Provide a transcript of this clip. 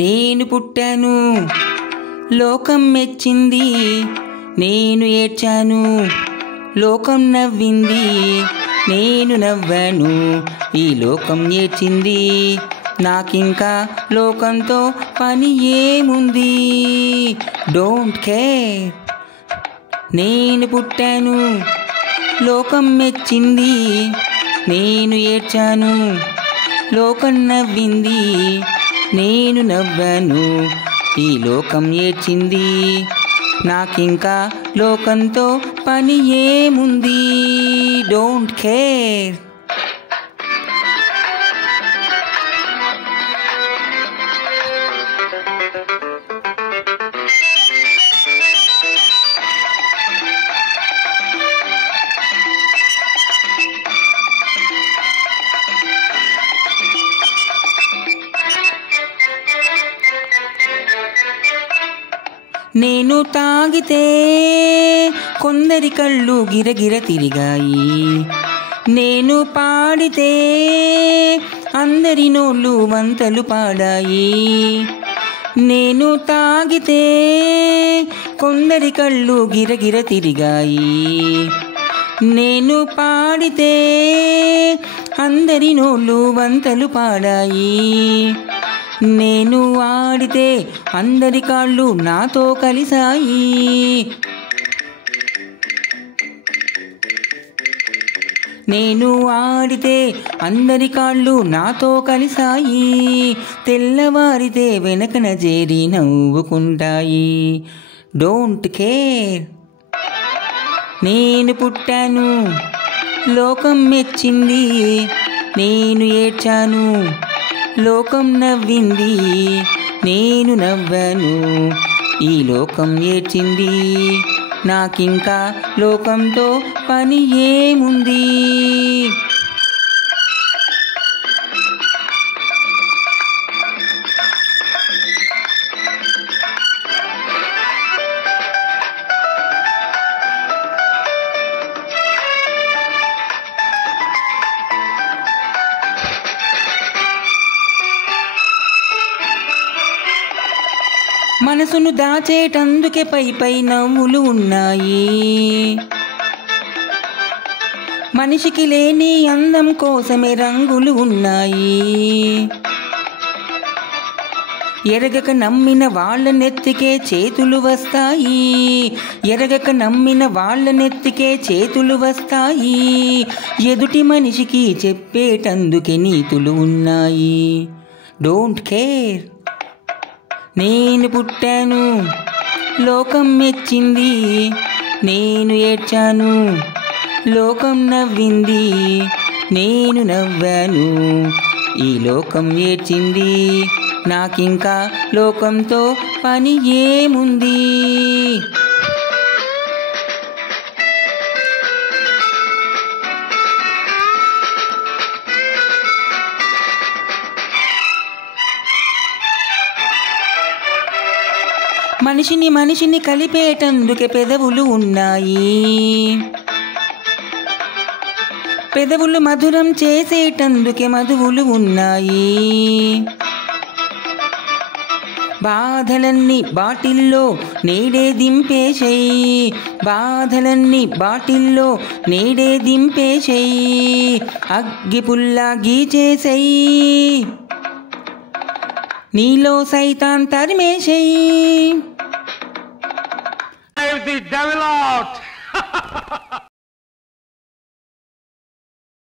నేను పుట్టాను లోకం మెచ్చింది, నేను ఏడ్చాను లోకం నవ్వింది, నేను నవ్వాను ఈ లోకం ఏడ్చింది, నాకింకా లోకంతో పని ఏముంది. Don't care. నేను పుట్టాను లోకం మెచ్చింది, నేను ఏడ్చాను లోకం నవ్వింది, నేను నవ్వాను ఈ లోకం ఏడ్చింది, నాకింకా లోకంతో పని ఏముంది. Don't care. నేను తాగితే కొందరి కళ్ళు గిరగిర తిరిగాయి, నేను పాడితే అందరి నోళ్ళు వంతలు పాడాయి. నేను తాగితే కొందరి కళ్ళు గిరగిర తిరిగాయి, నేను పాడితే అందరి నోళ్ళు వంతలు పాడాయి. నేను ఆడితే అందరి కాళ్ళు నాతో కలిసాయి. నేను ఆడితే అందరి కాళ్ళు నాతో కలిసాయి, తెల్లవారితే వెనకన చేరి నవ్వుకుంటాయి. Don't care. నేను పుట్టాను లోకం మెచ్చింది, నేను ఏడ్చాను లోకం నవ్వింది, నేను నవ్వాను ఈ లోకం ఏడ్చింది, నాకింకా లోకంతో పని ఏముంది. మనసును దాచేటందుకే పై నవ్వులు ఉన్నాయి, మనిషికి లేని అందం కోసమే రంగులు ఉన్నాయి. ఎరగక నమ్మిన వాళ్ళ నెత్తికే చేతులు వస్తాయి, ఎరగక నమ్మిన వాళ్ళ నెత్తికే చేతులు వస్తాయి. ఎదుటి మనిషికి చెప్పేటందుకే నీతులు ఉన్నాయి. Don't care. నేను పుట్టాను లోకం మెచ్చింది, నేను ఏడ్చాను లోకం నవ్వింది, నేను నవ్వాను ఈ లోకం ఏడ్చింది, నాకింకా లోకంతో పని ఏముంది. మనిషిని కలిపేటందుకే పెదవులు ఉన్నాయి, పెదవులు మధురం చేసేటందుకే మధువులు ఉన్నాయి. బాధలన్నీ బాటిల్లో నేడే దింపేసేయి, బాధలన్నీ బాటిల్లో నేడే దింపేసేయి, అగ్గి పుల్లా గీచేసేయి, నీలో సైతాన్ తరిమేసేయి. The devil out.